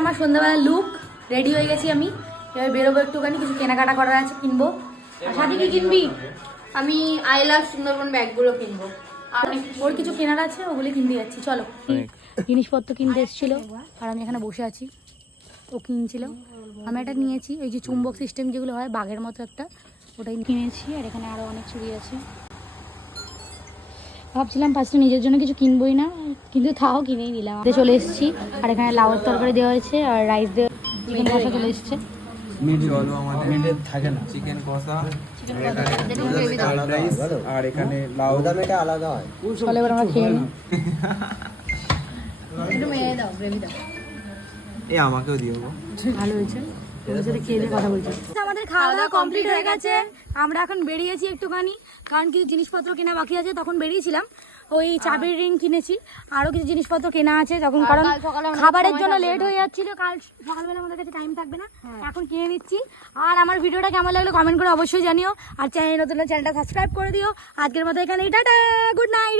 আমার সন্ধ্যাবেলা look ready হয়ে গেছি আমি। এবার বেরোবো একটুখানি কিছু কেনাকাটা করার আছে কিনবো। আর সাথে কি কিনবি? আমি আই লাভ সুন্দরবন ব্যাগগুলো কিনবো। আর ওর কিছু কেনার আছে ওগুলি কিনতে যাচ্ছি। চলো জিনিসপত্র কিনতে এসেছিল আর আমি এখানে বসে আছি। ও কিনছিল। আমি এটা নিয়েছি ওই যে চুম্বক সিস্টেম যেগুলো হয় বাঘের মতো একটা ওটাই কিনেছি আর এখানে আরও অনেক চুড়ি আছে। ভাবছিলাম ফার্স্টে নিজের জন্য কিছু কিনবোই না কিন্তু তাও কিনেই নিলাম। তো চলে এসেছি আর এখানে লাউর তরকারি দেওয়া হয়েছে আর রাইস দেওয়া চিকেন কষা চলে এসেছে। চলো আমাদের। মিডের থাকে না। চিকেন কষা। আর এখানে লাউ। আলাদা হয়। চলে এবার আমরা খেয়ে নিই। দাও দাও। এই আমাকেও দিও গো। ভালো হয়েছে। সাথে খেয়ে দিয়ে কথা বলছি। আমাদের খাওয়া দাওয়া কমপ্লিট হয়ে গেছে। আমরা এখন বেরিয়েছি একটুখানি কারণ কিছু জিনিসপত্র কেনা বাকি আছে তখন বেরিয়েছিলাম। ওই চাবির রিং কিনেছি আরও কিছু জিনিসপত্র কেনা আছে তখন কারণ খাবারের জন্য লেট হয়ে যাচ্ছিল কাল সকালবেলা আমাদের কাছে টাইম থাকবে না। এখন কিনে নিচ্ছি। আর আমার ভিডিওটা কেমন লাগল কমেন্ট করে অবশ্যই জানিও। আর চ্যানেল নতুন চ্যানেলটা সাবস্ক্রাইব করে দিও। আজকের মতো এখানে টাটা! Good night